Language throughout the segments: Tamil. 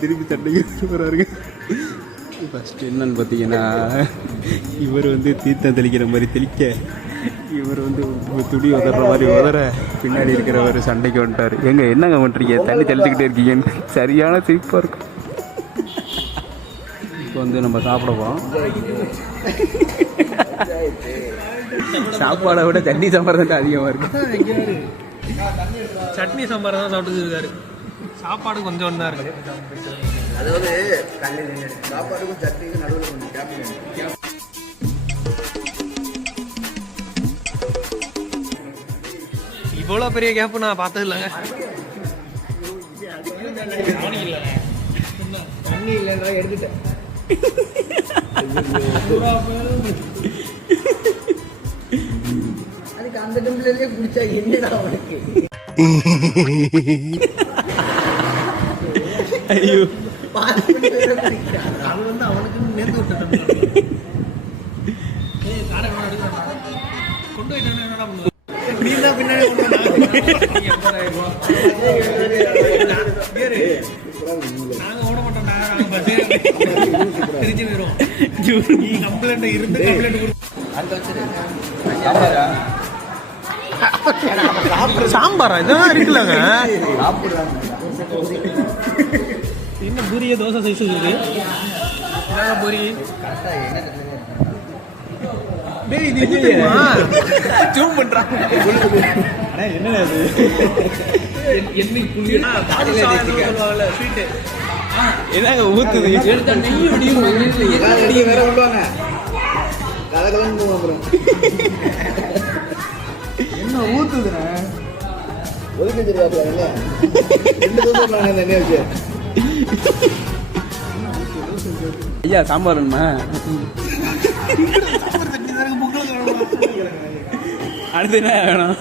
திருப்பி சண்டைக்கு போகிறாருங்க. ஃபஸ்ட்டு என்னன்னு பார்த்தீங்கன்னா, இவர் வந்து தீர்த்தம் தெளிக்கிற மாதிரி தெளிக்க, இவர் வந்து துணி உதற மாதிரி உதற, பின்னாடி இருக்கிறவர் சண்டைக்கு வந்துட்டார். எங்க என்னங்க பண்ணுறீங்க, தண்ணி தெளிச்சுக்கிட்டே இருக்கீங்கன்னு சரியான சிரிப்பாக இருக்கும். இப்போ வந்து நம்ம சாப்பிட போகிறோம். சாப்பாடை விட சட்னி சாம்பார் தான் அதிகமாக இருக்கு. சட்னி சாம்பார் தான் சாப்பிட்டு இருக்காரு. சாப்பாடு கொஞ்சம் தான் இருக்கு. அதாவது சாப்பாடுக்கும் சட்னிக்கும் நடுவில் இவ்வளோ பெரிய கேப்பு நான் பார்த்தது இல்லைங்க. தண்ணி இல்லைன்னா எடுத்துட்டேன். அதுக்கு அந்த டம்ளர்லயே குடிச்சா என்னடா அவனுக்கு? ஐயோ, அது வந்து அவனுக்கு நேர்ந்து விட்டு கொண்டு போயிட்டு நீ தான் பின்னாடி நாங்க ஓட மாட்டோம்டா, திருச்சி போயிடும். கம்ப்ளைண்ட் இருந்து கம்ப்ளைண்ட் சாம்பாரா இதெல்லாம் இருக்குல்லங்க. என்ன பூரிய தோசை சைஸ் இருக்கு. பூரி ஜூம் பண்றாங்க. என்ன என்னங்க ஊத்துது? என்ன ஊத்துதுண்ணே? ஒதுக்க தெரியாதுல. 2 தோசை என்ன வச்சு ஐயா சாம்பார் வேணுமா? அடுத்து என்ன வேணும்?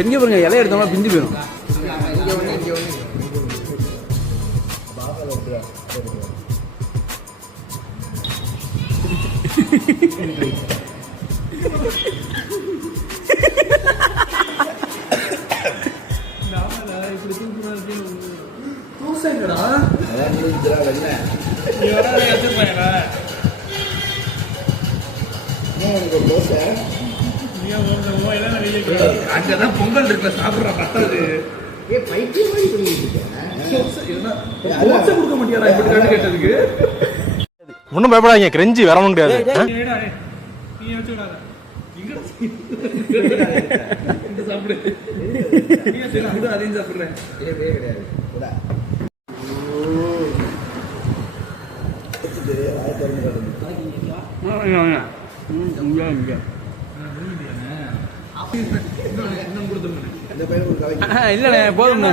எங்க பாருங்க, இலைய எடுத்தோம்னா பிஞ்சு போயிடும். அங்கதான் பொங்கல் இருக்க சாப்பிடுற பத்தாது. ஒன்னும் பயப்படாதீங்க, கிரெஞ்சி வரவும் முடியாது. இல்லண்ணே போதும்ண்ணே.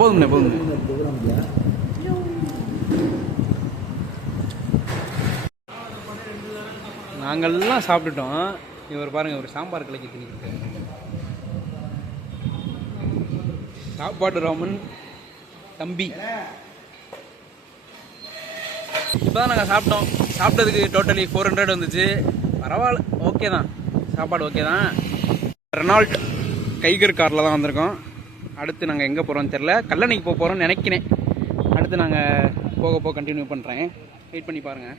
போதும்ண்ணே போதும்ண்ணே. நாங்கள்லாம் சாப்பிட்டுட்டோம். இவர் பாருங்க, ஒரு சாம்பார் கலக்கி திணிக்கிட்டு சாப்பாடு ராமன் தம்பி. இப்போ தான் நாங்கள் சாப்பிட்டோம். சாப்பிட்டதுக்கு டோட்டலி 400 வந்துச்சு. பரவாயில்ல, ஓகே தான், சாப்பாடு ஓகே தான். ரெனால்ட் கைகர் காரில் தான் வந்திருக்கோம். அடுத்து நாங்கள் எங்கே போகிறோம்னு தெரில. கல்லணைக்கு போக போகிறோம்னு நினைக்கிறேன். அடுத்து நாங்கள் போக கண்டினியூ பண்ணுறேன். வெயிட் பண்ணி பாருங்கள்.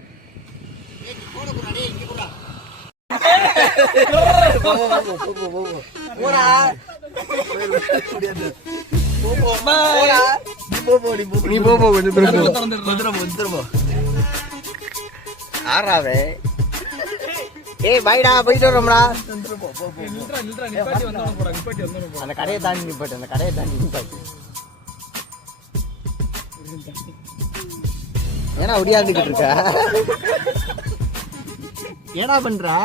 நீ போ கொஞ்சம் ஆறாவே ஏய் பைடா போயிட்டு வரோம்டா. நிப்பாட்டி வந்தோம் போடா, நிப்பாட்டி வந்தோம் போடா. அந்த கடையை தாண்டி நிப்பாட்டு, அந்த கடையை தாண்டி நிப்பாட்டு. ஏன்னா ஒடியாந்துக்கிட்டு இருக்க? ஏடா பண்றா?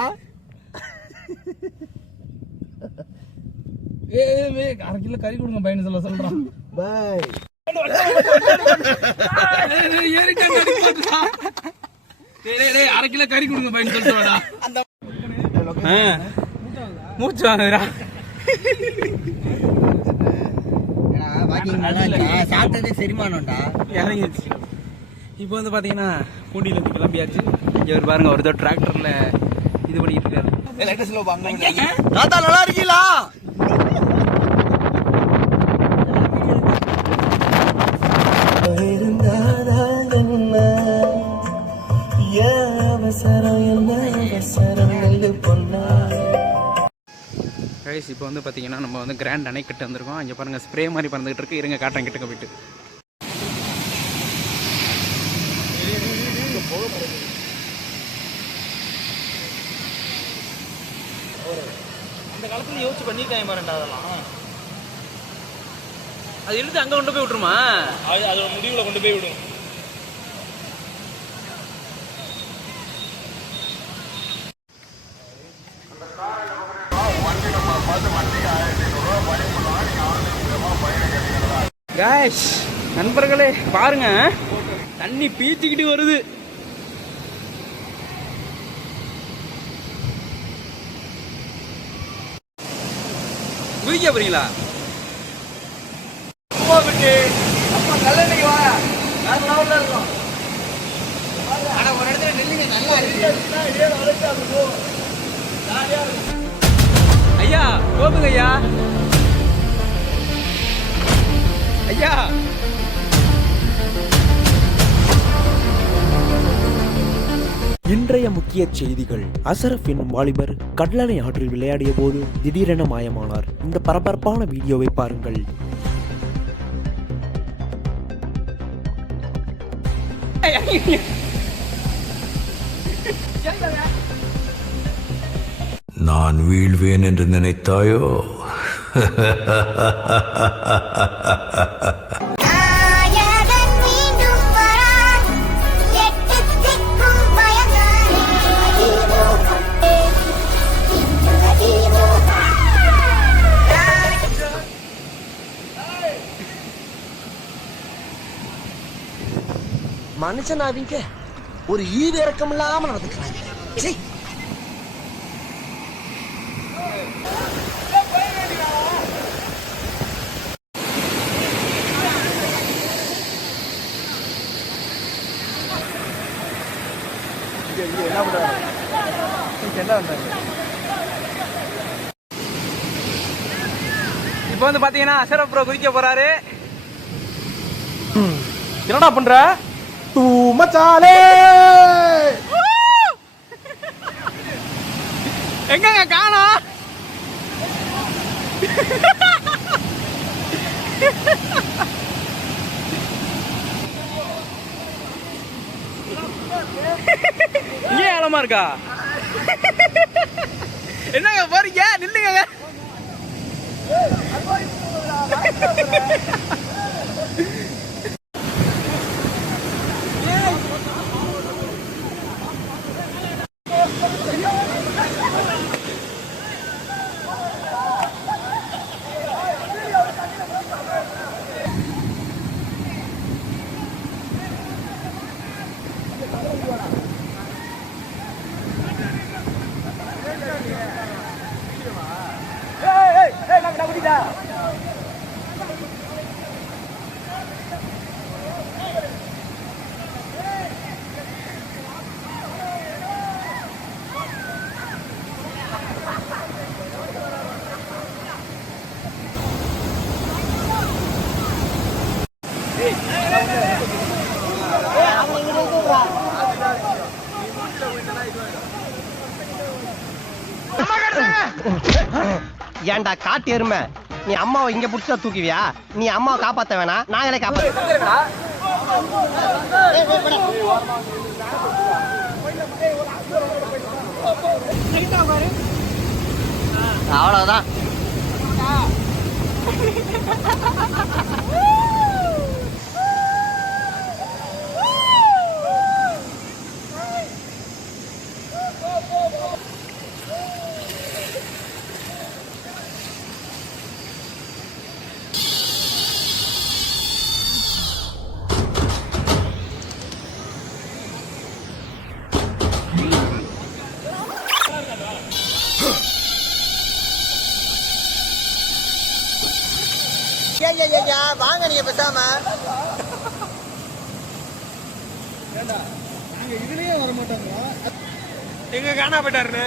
அரை கிலோ கறி கொடுங்க பையன் சொல்றான். பாய். அரை கிலோ கறி கொடுங்க பையன் சொல்லிட்டு மூச்சு வாங்குறா. சாப்பிட்டதே செரிமானம்டா. இறங்கிடுச்சு. இப்போ வந்து பார்த்தீங்கன்னா பூண்டியிலேருந்து கிளம்பியாச்சு. இங்கே ஒரு பாருங்க, ஒருத்தர் டிராக்டரில் இது பண்ணிட்டு இருக்காரு. தாத்தா நல்லா இருக்கீங்களா? கைஸ் இப்போ வந்து பார்த்தீங்கன்னா நம்ம வந்து கிராண்ட் அணைக்கட்டு வந்திருக்கோம். இங்கே பாருங்கள் ஸ்ப்ரே மாதிரி பறந்துகிட்டு இருக்கு. இருங்க காட்டுறேன் கிட்டக்க போயிட்டு. அந்த காலத்துல யோசிச்சு பண்ணிட்டாங்க பாருண்டா. அதெல்லாம் அது இழுத்து அங்கே கொண்டு போய் விட்டுருமா? அதோட முடிவுல கொண்டு போய் விடும். காய்ஸ் நண்பர்களே பாருங்க, தண்ணி பீச்சிக்கிட்டு வருது. குதிக்க போறீங்களா? ஐயா போகுங்க ஐயா. ஐயா இன்றைய முக்கிய செய்திகள். அசரப் என்னும் வாலிபர் கடலணை ஆற்றில் விளையாடிய போது திடீரென மாயமானார். இந்த பரபரப்பான வீடியோவை பாருங்கள். நான் வீழ்வேன் என்று நினைத்தாயோ? மனுஷனாவீங்க ஒரு ஈடு இறக்கம் இல்லாம நடந்துக்கிறாங்க. இப்போ வந்து பாத்தீங்கன்னா அசரப் ப்ரோ குதிக்க போறாரு. என்னடா பண்ற? தூ மச்சாலே. எங்கங்க காணோம்? ஏன் ஆழமா இருக்கா? என்னங்க போறீங்க? நில்லுங்க. ஏன்டா காட்டு எருமை, நீ அம்மாவை இங்க புடிச்சா தூக்குவியா? நீ அம்மாவை காப்பாத்த வேணாம், நாங்களே காப்பாத்த. அவ்வளவுதான். வாங்க நீங்க பேசாம. எங்க காணா போயிட்டாருன்னு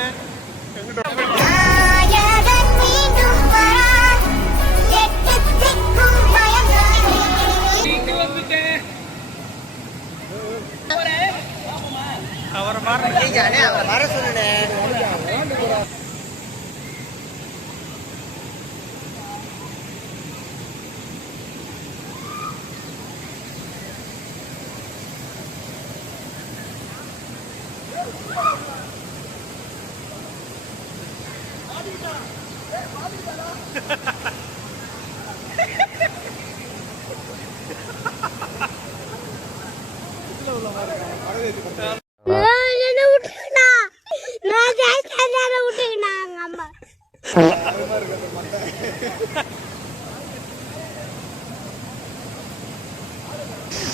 அவரை வர சொல்லுனே.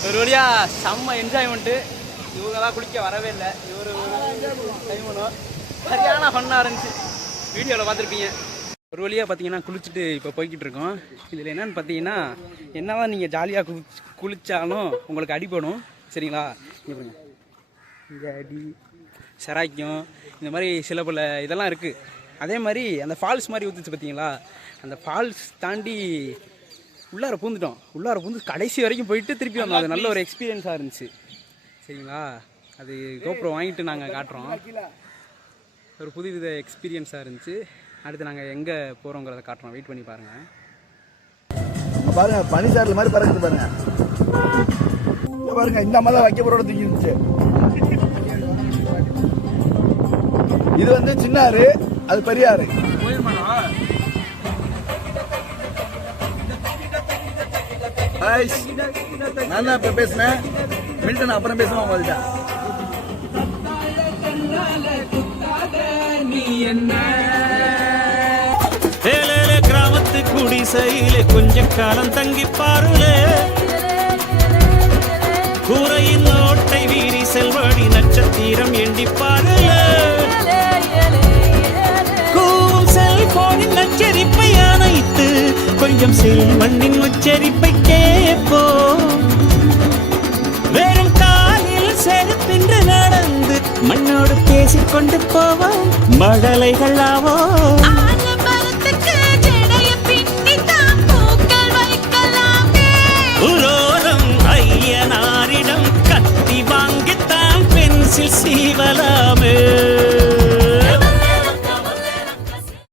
ஒரு வழியா செம்ம என்ஜாய்மெண்ட்டு. இவங்கெல்லாம் குளிக்க வரவே இல்லை. இவர் டைம் பண்ணுவோம். சரியான ஃபன்னாக இருந்துச்சு. வீடியோவில் பார்த்துருப்பீங்க. ஒரு வழியாக பார்த்தீங்கன்னா குளிச்சுட்டு இப்போ போய்கிட்டு இருக்கோம். இதில் என்னென்னு பார்த்தீங்கன்னா, என்ன தான் நீங்கள் ஜாலியாக குளித்தாலும் உங்களுக்கு அடிப்படும். சரிங்களா? இங்கே பாருங்க, இங்கே அடி செராய்க்கும், இந்த மாதிரி சில பல இதெல்லாம் இருக்குது. அதே மாதிரி அந்த ஃபால்ஸ் மாதிரி ஊற்றுச்சு பார்த்தீங்களா, அந்த ஃபால்ஸ் தாண்டி உள்ளார பூந்துட்டோம். உள்ளார பூந்து கடைசி வரைக்கும் போயிட்டு திருப்பி வந்தோம். அது நல்ல ஒரு எக்ஸ்பீரியன்ஸாக இருந்துச்சு. சரிங்களா? அது கோப்ரோ வாங்கிட்டு நாங்கள் காட்டுறோம். ஒரு புதுவித எக்ஸ்பீரியன்ஸாக இருந்துச்சு. அடுத்து நாங்கள் எங்கே போகிறோங்கிறத காட்டுறோம். வெயிட் பண்ணி பாருங்கள். பாருங்க, பனிசாரில் மாதிரி பறக்குது பாருங்க. பாருங்க, இந்த மாதிரி வைக்க போறோட தூக்கி இருந்துச்சு. இது வந்து சின்னாறு, அது பெரியாறு. நான் தான் இப்ப பேசுனேன். மில்டன் அப்புறம் பேசுவோம் உங்கள்கிட்ட. கிராமத்து குடிசையிலே கொஞ்ச காலம் தங்கி பாருலே, கூரையின் ஓட்டை வீரி செல்வடி நட்சத்திரம் எண்டி பாருலே, கூவும் செல்போனின் நச்சரிப்பை அணைத்து கொஞ்சம் செல்வண்ணின் உச்சரிப்பை கேட்போ, வெறும் காலில் செருப்பின்று நடந்து மண்ணோடு பேசிக்கொண்டு போவோம். மழலைகள் ஆவோ